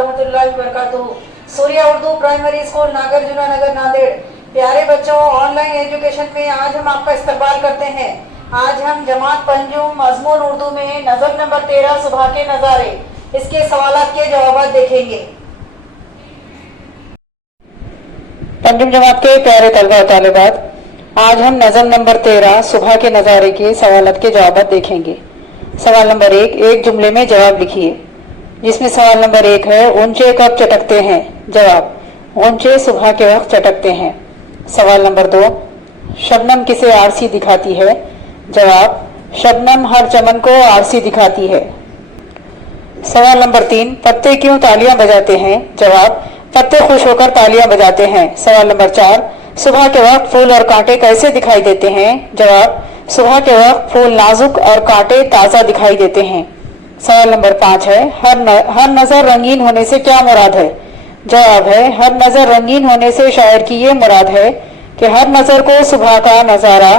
रहमतुल्लाहि व बरकातुहू। Surya Urdu primary school Nagarjuna नगर नांदेड़। प्यारे बच्चों, ऑनलाइन एजुकेशन में आज हम आपका इस्तकबाल करते हैं। आज हम जमात पंजुम मजमून उर्दू में नज़म नंबर 13 सुबह के नज़ारे, इसके सवालात के जवाब देखेंगे। पंजुम जमात के प्यारे तलबा और तालिबात, आज हम नज़म नंबर 13 सुबह के नज़ारे के सवालात के जवाब देखेंगे। सवाल नंबर 1, एक जुमले में जवाब लिखिए। जिसमें सवाल नंबर 1 है, ऊंचे कब चटकते हैं? जवाब, ऊंचे सुबह के वक्त चटकते हैं। सवाल नंबर 2, शबनम किसे आरसी दिखाती है? जवाब, शबनम हर चमन को आरसी दिखाती है। सवाल नंबर 3, पत्ते क्यों तालियां बजाते हैं? जवाब, पत्ते खुश होकर तालियां बजाते हैं। सवाल नंबर 4, सुबह के वक्त फूल और कांटे कैसे दिखाई देते हैं? जवाब, सुबह के वक्त फूल नाजुक और कांटे ताज़ा दिखाई देते हैं। सवाल नंबर 5 है, हर नज़र रंगीन होने से क्या मुराद है? जवाब है, हर नज़र रंगीन होने से शायर की ये मुराद है कि हर नज़र को सुबह का नज़ारा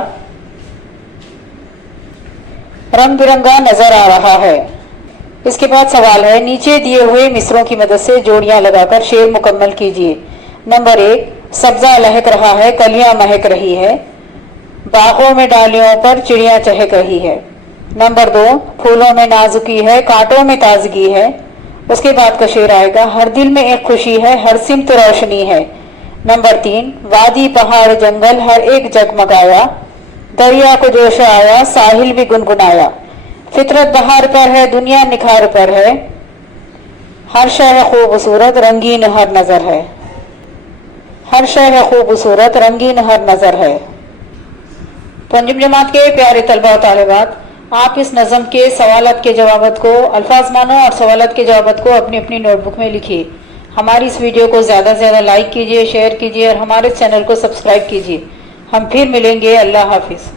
रंग बिरंगा नजर आ रहा है। इसके बाद सवाल है, नीचे दिए हुए मिसरों की मदद से जोड़ियां लगाकर शेर मुकम्मल कीजिए। नंबर 1, सब्जा लहक रहा है, कलियां महक रही है, बागों में डालियों पर चिड़ियां चहक रही है। नंबर 2, फूलों में नाजुकी है, कांटों में ताजगी है। उसके बाद का शेर आएगा, हर दिल में एक खुशी है, हर सिमत रोशनी है। नंबर 3, वादी पहाड़ जंगल हर एक जगमगाया, दरिया को जोश आया, साहिल भी गुनगुनाया। फितरत बहार पर है, दुनिया निखार पर है, हर शय खूबसूरत रंगीन हर नजर है। हर शय खूबसूरत रंगीन हर नजर है। पंजुम जमात के प्यारे तलबा और तालिबात, आप इस नज़म के सवालात के जवाबात को अल्फाज मानो और सवालात के जवाबात को अपनी अपनी नोटबुक में लिखिए। हमारी इस वीडियो को ज़्यादा से ज़्यादा लाइक कीजिए, शेयर कीजिए और हमारे चैनल को सब्सक्राइब कीजिए। हम फिर मिलेंगे। अल्लाह हाफिज़।